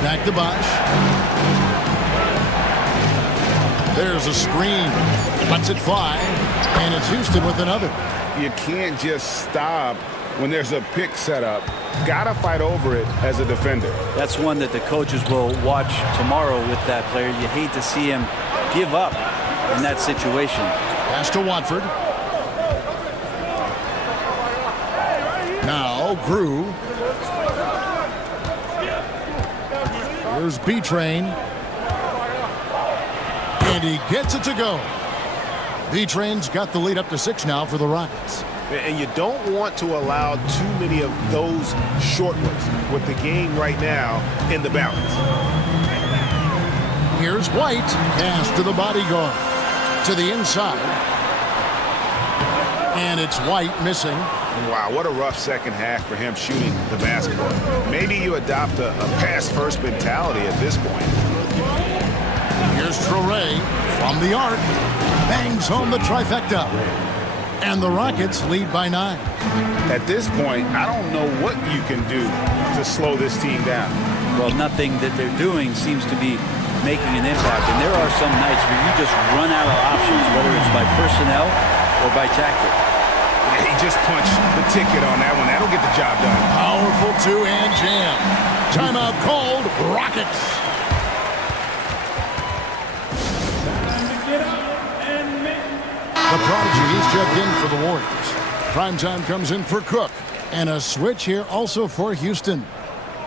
Back to Bosch. There's a screen. Lets it fly. And it's Houston with another. You can't just stop when there's a pick set up. Gotta fight over it as a defender. That's one that the coaches will watch tomorrow with that player. You hate to see him give up in that situation. Pass to Watford. Now Grew. Here's B-Train. And he gets it to go. B-Train's got the lead up to 6 now for the Rockets. And you don't want to allow too many of those short ones with the game right now in the balance. Here's White. Pass to the bodyguard. To the inside. And it's White missing. Wow, what a rough second half for him shooting the basketball. Maybe you adopt a pass-first mentality at this point. Here's Traore from the arc. Bangs home the trifecta. And the Rockets lead by 9. At this point, I don't know what you can do to slow this team down. Well, nothing that they're doing seems to be making an impact. And there are some nights where you just run out of options, whether it's by personnel or by tactic. He just punched the ticket on that one. That'll get the job done. Powerful two-hand jam. Timeout called. Rockets. The prodigy is checked in for the Warriors. Primetime comes in for Cook. And a switch here also for Houston.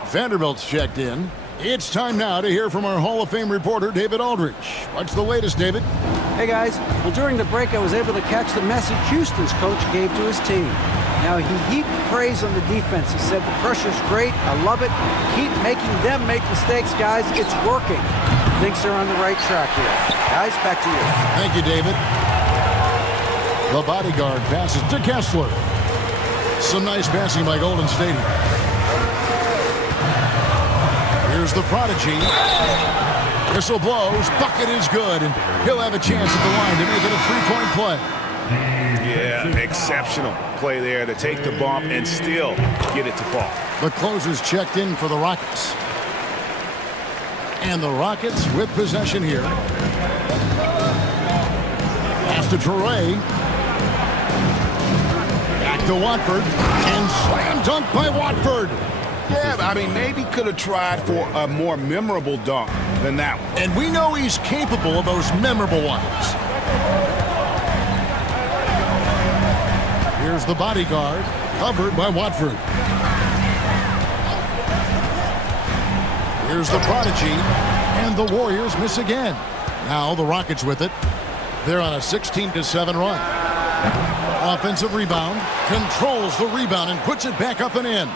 Vanderbilt's checked in. It's time now to hear from our Hall of Fame reporter, David Aldridge. What's the latest, David? Hey, guys. Well, during the break, I was able to catch the message Houston's coach gave to his team. Now, he heaped praise on the defense. He said, the pressure's great. I love it. Keep making them make mistakes, guys. It's working. Thinks they're on the right track here. Guys, back to you. Thank you, David. The bodyguard passes to Kessler. Some nice passing by Golden State. Here's the prodigy. Whistle blows. Bucket is good. And he'll have a chance at the line to make it a 3-point play. Yeah, exceptional play there to take the bump and still get it to fall. The closer's checked in for the Rockets. And the Rockets with possession here. Pass to Toure. Back to Watford. And slam dunk by Watford. Yeah, I mean, maybe could have tried for a more memorable dunk than that one. And we know he's capable of those memorable ones. Here's the bodyguard, covered by Watford. Here's the prodigy, and the Warriors miss again. Now the Rockets with it. They're on a 16-7 run. Offensive rebound, controls the rebound and puts it back up and in.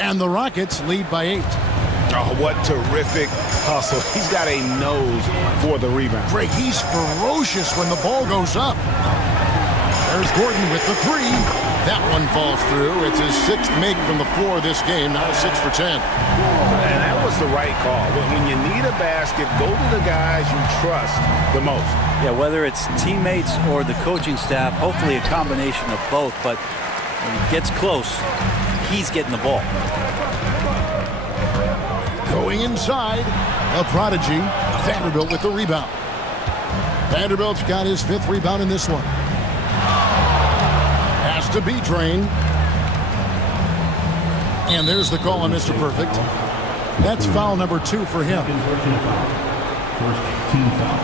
And the Rockets lead by 8. Oh, what terrific hustle. He's got a nose for the rebound. Greg, he's ferocious when the ball goes up. There's Gordon with the 3. That one falls through. It's his 6th make from the floor this game, now 6 for 10. And that was the right call. When you need a basket, go to the guys you trust the most. Yeah, whether it's teammates or the coaching staff, hopefully a combination of both. But when he gets close, he's getting the ball. Going inside, a prodigy, Vanderbilt with the rebound. Vanderbilt's got his 5th rebound in this one. Pass to B-Train. And there's the call on Mr. Perfect. That's foul number 2 for him. First team foul.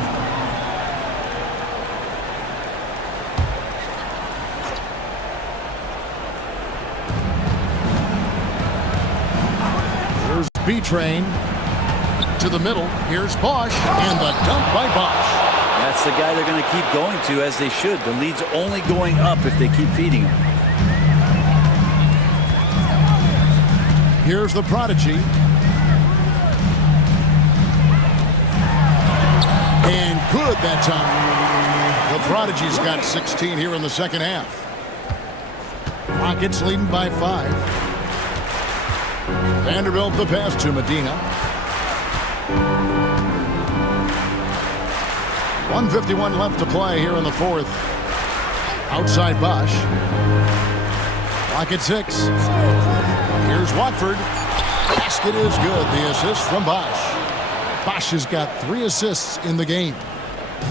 B-Train to the middle. Here's Bosch, and the dunk by Bosch. That's the guy they're going to keep going to, as they should. The lead's only going up if they keep feeding him. Here's the prodigy. And good that time. The prodigy's got 16 here in the second half. Rockets leading by 5. Vanderbilt the pass to Medina. 1:51 left to play here in the 4th. Outside Bosch. Rocket 6. Here's Watford. Basket is good. The assist from Bosch. Bosch has got 3 assists in the game.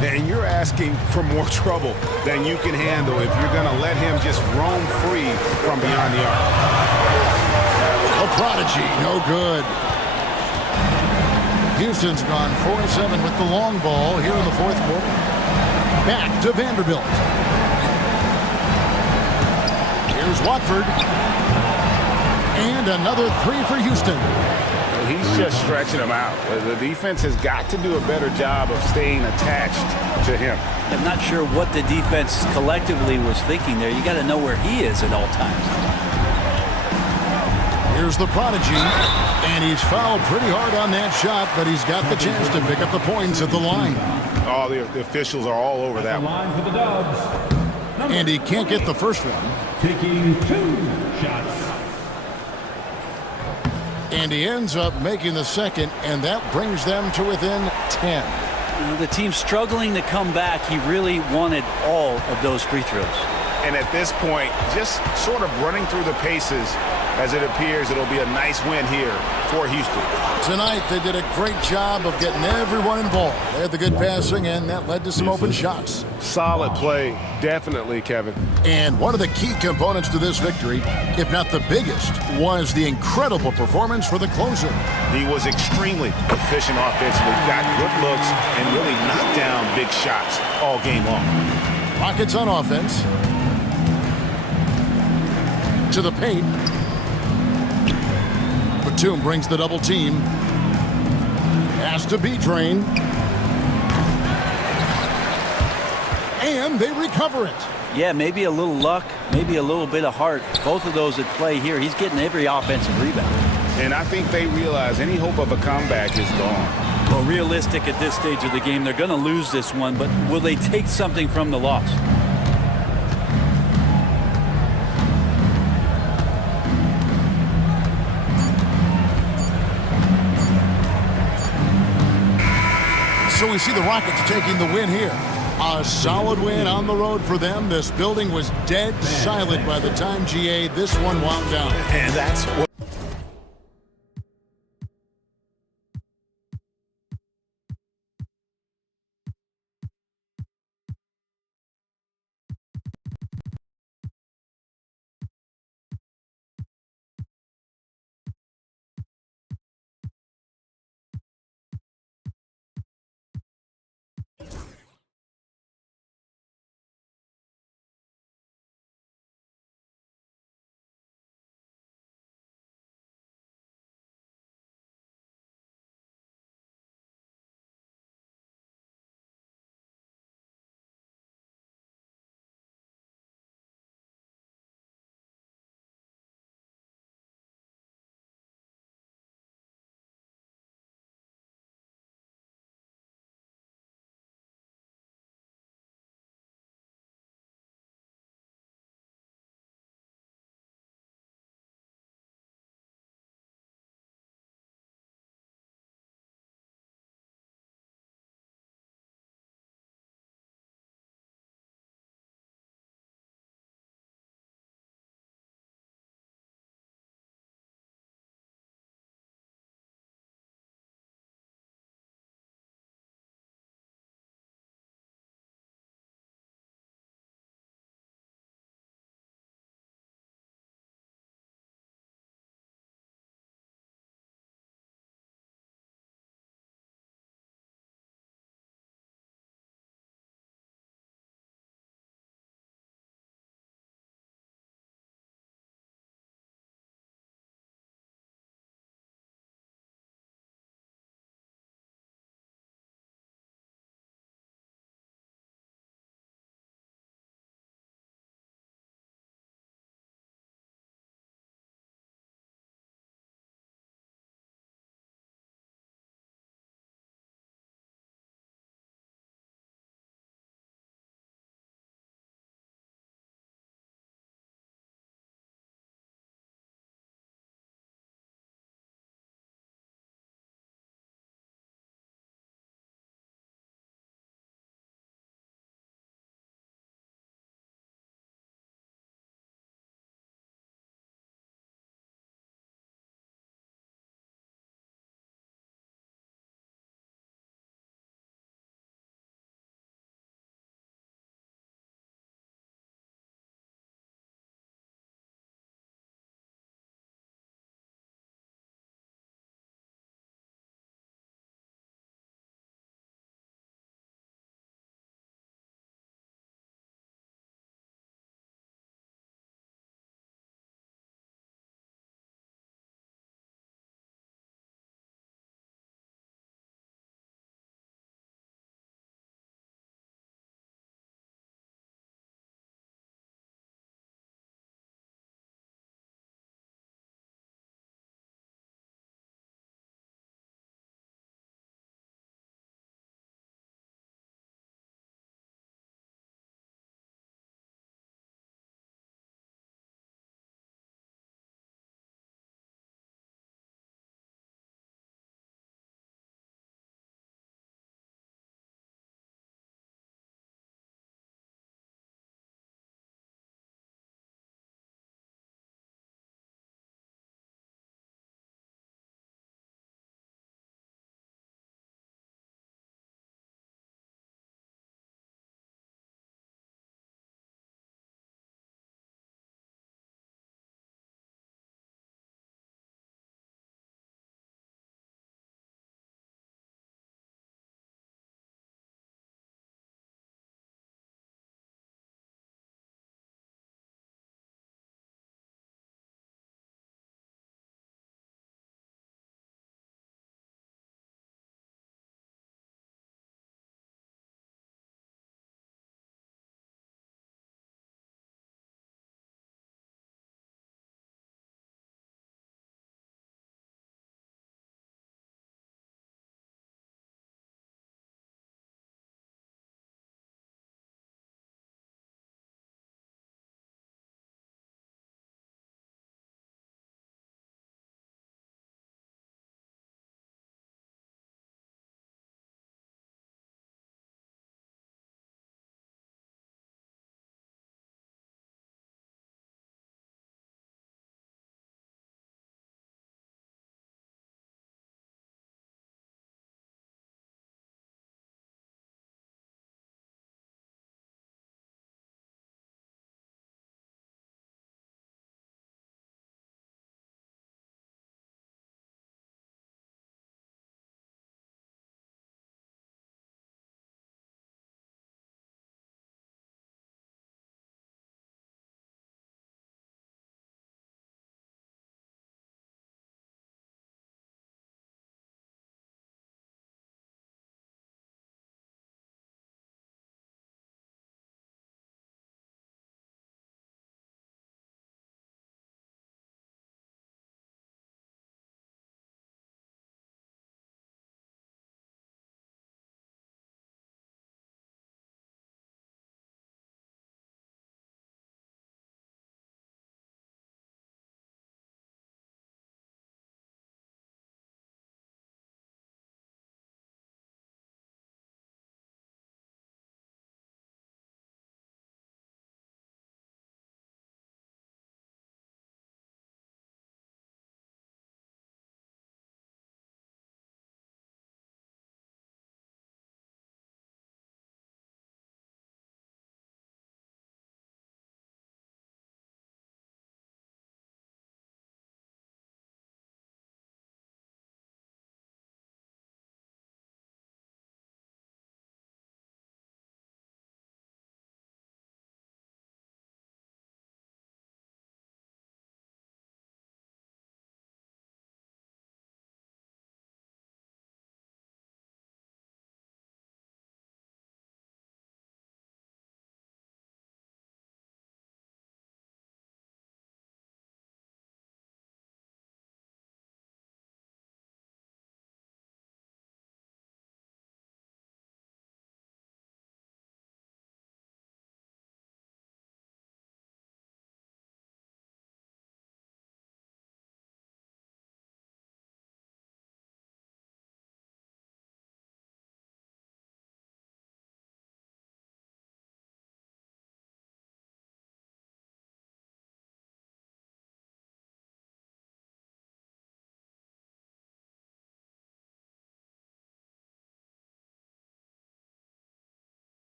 And you're asking for more trouble than you can handle if you're going to let him just roam free from beyond the arc. A prodigy, no good. Houston's gone 4-7 with the long ball here in the 4th quarter. Back to Vanderbilt. Here's Watford. And another 3 for Houston. He's just stretching them out. The defense has got to do a better job of staying attached to him. I'm not sure what the defense collectively was thinking there. You got to know where he is at all times. Here's the prodigy, and he's fouled pretty hard on that shot, but he's got the chance to pick up the points at the line. Oh, the officials are all over that one. Line for the Dubs. And he can't get the first one. Taking 2 shots. And he ends up making the second, and that brings them to within 10. The team's struggling to come back. He really wanted all of those free throws. And at this point, just sort of running through the paces, as it appears it'll be a nice win here for Houston. Tonight, they did a great job of getting everyone involved. They had the good passing, and that led to some open shots. Solid play, definitely, Kevin. And one of the key components to this victory, if not the biggest, was the incredible performance for the closer. He was extremely efficient offensively, got good looks, and really knocked down big shots all game long. Rockets on offense. To the paint. Batum brings the double team. Pass to B-Train. And they recover it. Yeah, maybe a little luck, maybe a little bit of heart. Both of those at play here. He's getting every offensive rebound. And I think they realize any hope of a comeback is gone. Well, realistic at this stage of the game, they're going to lose this one, but will they take something from the loss? So we see the Rockets taking the win here. A solid win on the road for them. This building was dead silent by the time, GA, this one wound down. And that's what